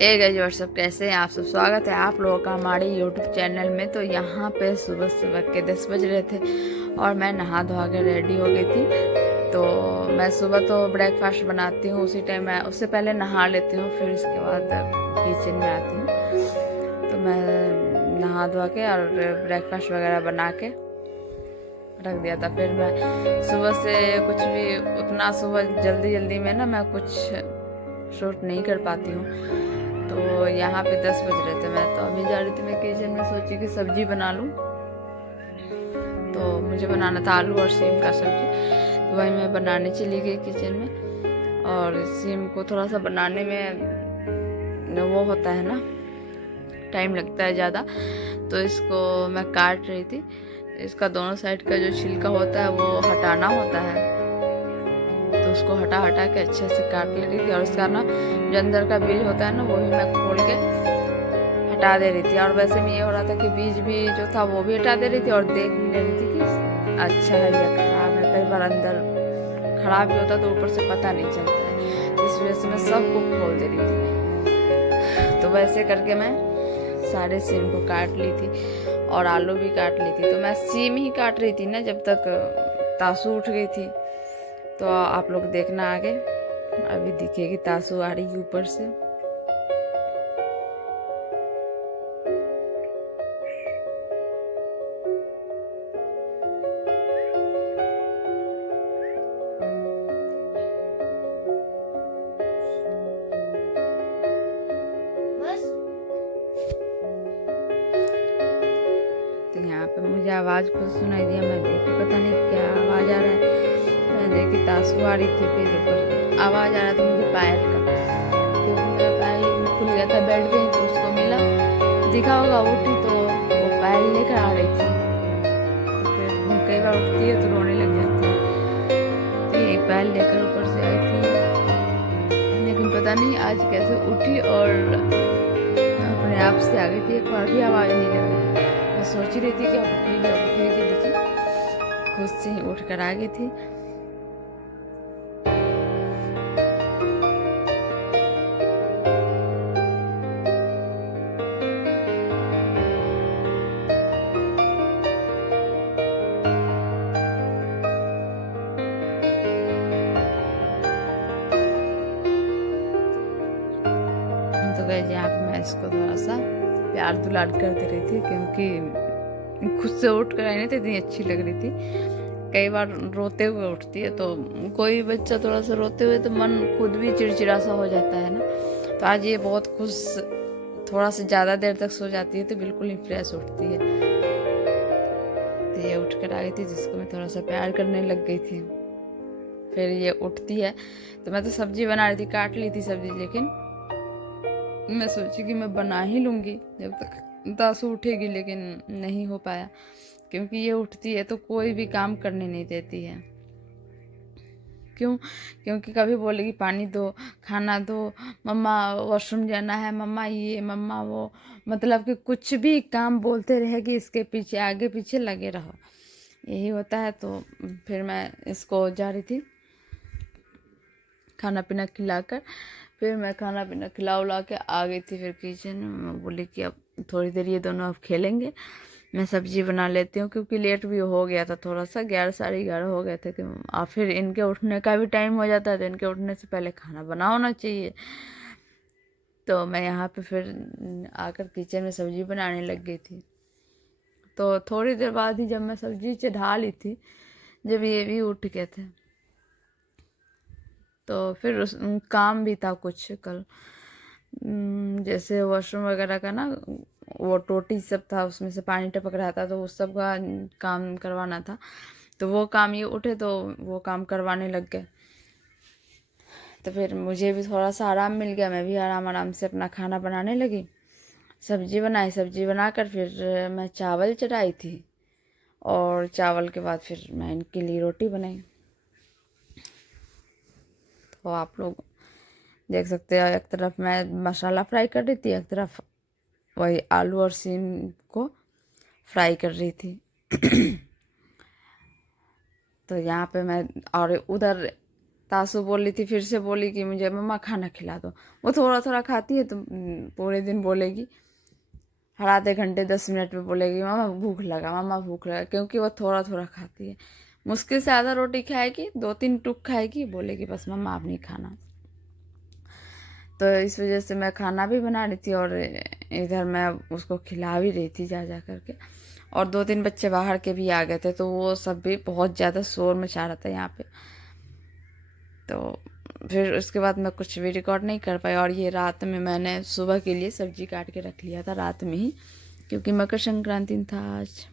ए guys what's up, कैसे हैं आप सब। स्वागत है आप लोगों का हमारे यूट्यूब चैनल में। तो यहाँ पे सुबह सुबह के 10 बज रहे थे और मैं नहा धोआ के रेडी हो गई थी। तो मैं सुबह तो ब्रेकफास्ट बनाती हूँ, उसी टाइम मैं उससे पहले नहा लेती हूँ, फिर इसके बाद किचन में आती हूँ। तो मैं नहा धोआ के और ब्रेकफास्ट वगैरह बना के रख दिया था। फिर मैं सुबह से कुछ भी उतना सुबह जल्दी जल्दी में ना मैं कुछ शूट नहीं कर पाती हूँ। तो यहाँ पे 10 बज रहे थे, मैं तो अभी जा रही थी मैं किचन में, सोची कि सब्जी बना लूँ। तो मुझे बनाना था आलू और सीम का सब्जी, तो वही मैं बनाने चली गई किचन में। और सीम को थोड़ा सा बनाने में वो होता है ना, टाइम लगता है ज़्यादा। तो इसको मैं काट रही थी। इसका दोनों साइड का जो छिलका होता है वो हटाना होता है, तो उसको हटा हटा के अच्छे से काट ले रही थी। और इसका ना जो अंदर का बीज होता है ना, वो भी मैं खोल के हटा दे रही थी। और वैसे में ये हो रहा था कि बीज भी जो था वो भी हटा दे रही थी और देख भी ले रही थी कि अच्छा है या खराब है। कई बार अंदर खराब भी होता तो ऊपर से पता नहीं चलता है, इस वजह से मैं सबको खोल दे रही थी। तो वैसे करके मैं सारे सीम को काट ली थी और आलू भी काट ली थी। तो मैं सीम ही काट रही थी ना जब तक तासू उठ गई थी। तो आप लोग देखना आगे, अभी दिखेगी तासू आ रही ऊपर से। तो यहाँ पे मुझे आवाज़ कुछ सुनाई दिया, मैं देखी पता नहीं क्या आवाज़ आ रहा है। मैं देखी तासू आ रही थी, फिर ऊपर आवाज़ आ रहा था मुझे पायल का। फिर मेरा पायल खुल गया था बेड पे, तो उसको मिला, दिखा होगा, उठी तो वो पायल लेकर आ रही थी। तो फिर कई बार उठती है तो रोने लग जाती है। तो ये पायल लेकर ऊपर से आई थी, लेकिन पता नहीं आज कैसे उठी और अपने आप से आ गई थी। एक बार भी आवाज़ नहीं लगी थी। मैं सोच रही थी कि अब उठेगी, लेकिन खुद से ही उठ कर आ गई थी। तो गई यहाँ पे मैं इसको थोड़ा सा प्यार दुलार कर दे रही थी, क्योंकि खुद से उठ कर आई नहीं तो इतनी अच्छी लग रही थी। कई बार रोते हुए उठती है, तो कोई बच्चा थोड़ा सा रोते हुए तो मन खुद भी चिड़चिड़ा सा हो जाता है ना। तो आज ये बहुत खुश, थोड़ा सा ज़्यादा देर तक सो जाती है तो बिल्कुल ही फ्रेश उठती है। तो ये उठ कर आ गई थी, जिसको मैं थोड़ा सा प्यार करने लग गई थी। फिर ये उठती है, तो मैं तो सब्जी बना रही थी, काट ली थी सब्जी, लेकिन मैं सोची कि मैं बना ही लूँगी जब तक तासू उठेगी, लेकिन नहीं हो पाया। क्योंकि ये उठती है तो कोई भी काम करने नहीं देती है। क्यों? क्योंकि कभी बोलेगी पानी दो, खाना दो, मम्मा वॉशरूम जाना है, मम्मा ये, मम्मा वो, मतलब कि कुछ भी काम बोलते रहेगी, इसके पीछे आगे पीछे लगे रहो, यही होता है। तो फिर मैं इसको जा रही थी खाना पीना खिलाकर। फिर मैं खाना पीना खिला उला के आ गई थी फिर किचन में। बोली कि अब थोड़ी देर ये दोनों अब खेलेंगे, मैं सब्जी बना लेती हूँ, क्योंकि लेट भी हो गया था थोड़ा सा, 11 साढ़े 11 हो गए थे कि और फिर इनके उठने का भी टाइम हो जाता है, तो इनके उठने से पहले खाना बना होना चाहिए। तो मैं यहाँ पे फिर आकर किचन में सब्जी बनाने लग गई थी। तो थोड़ी देर बाद ही जब मैं सब्जी चढ़ा ली थी, जब ये भी उठ गए थे, तो फिर उस काम भी था कुछ कल, जैसे वॉशरूम वगैरह का ना, वो टोटी सब था, उसमें से पानी टपक रहा था, तो उस सब का काम करवाना था। तो वो काम ये उठे तो वो काम करवाने लग गए। तो फिर मुझे भी थोड़ा सा आराम मिल गया, मैं भी आराम आराम से अपना खाना बनाने लगी। सब्जी बनाई, सब्जी बनाकर फिर मैं चावल चढ़ाई थी, और चावल के बाद फिर मैं इनके लिए रोटी बनाई। तो आप लोग देख सकते हो, एक तरफ मैं मसाला फ्राई कर रही थी, एक तरफ वही आलू और सीम को फ्राई कर रही थी। तो यहाँ पे मैं, और उधर तासु बोल रही थी, फिर से बोली कि मुझे मम्मा खाना खिला दो। वो थोड़ा थोड़ा खाती है तो पूरे दिन बोलेगी, हर आधे घंटे 10 मिनट में बोलेगी मामा भूख लगा, मामा भूख लगा, क्योंकि वो थोड़ा थोड़ा खाती है। मुश्किल से आधा रोटी खाएगी, 2-3 टुक खाएगी, बोलेगी बस मम्मा अब नहीं खाना। तो इस वजह से मैं खाना भी बना रही थी और इधर मैं उसको खिला भी रही थी जा जा करके। और 2-3 बच्चे बाहर के भी आ गए थे, तो वो सब भी बहुत ज़्यादा शोर मचा रहा था यहाँ पे। तो फिर उसके बाद मैं कुछ भी रिकॉर्ड नहीं कर पाई। और ये रात में मैंने सुबह के लिए सब्जी काट के रख लिया था रात में ही, क्योंकि मकर संक्रांति था आज।